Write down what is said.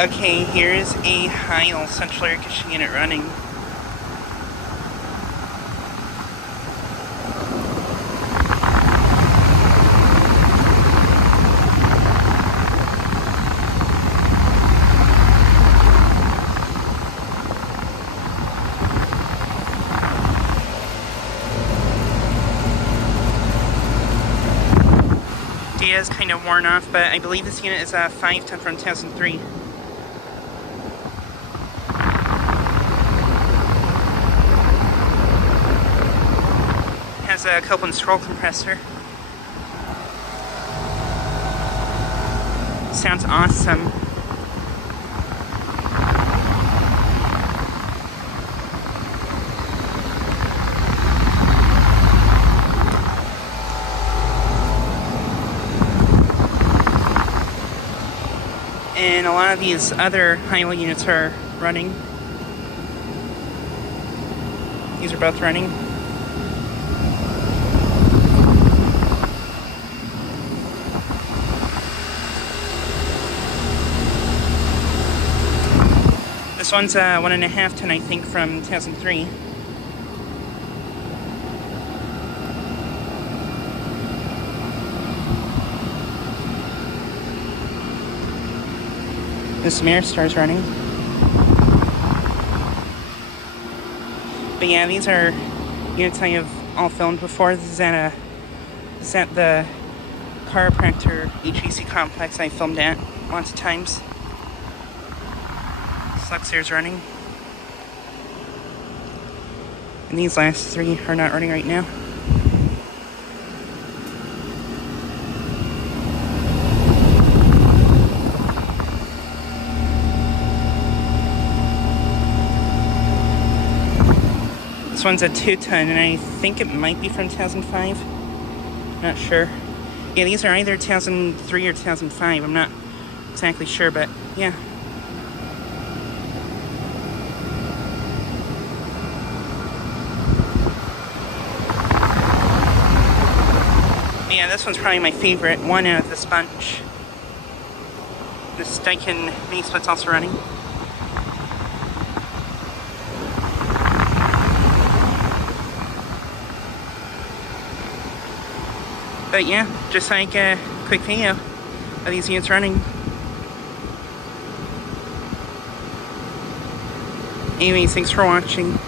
Okay, here's a Heil central air conditioning unit running. Data is kind of worn off, but I believe this unit is a 5-ton from 2003. Has a Copeland scroll compressor. Sounds awesome. And a lot of these other Heil units are running. These are both running. This one's a 1.5 ton, I think, from 2003. This Ameristar is running. But yeah, these are units I have all filmed before. This is at the Chiropractor HVAC Complex I filmed at lots of times. Luxaire is running. And these last three are not running right now. This one's a 2-ton, and I think it might be from 2005. Not sure. Yeah, these are either 2003 or 2005. I'm not exactly sure, but yeah. Yeah, this one's probably my favorite one out of this bunch. This Daikin mini split's also running. But yeah, just like a quick video of these units running. Anyways, thanks for watching.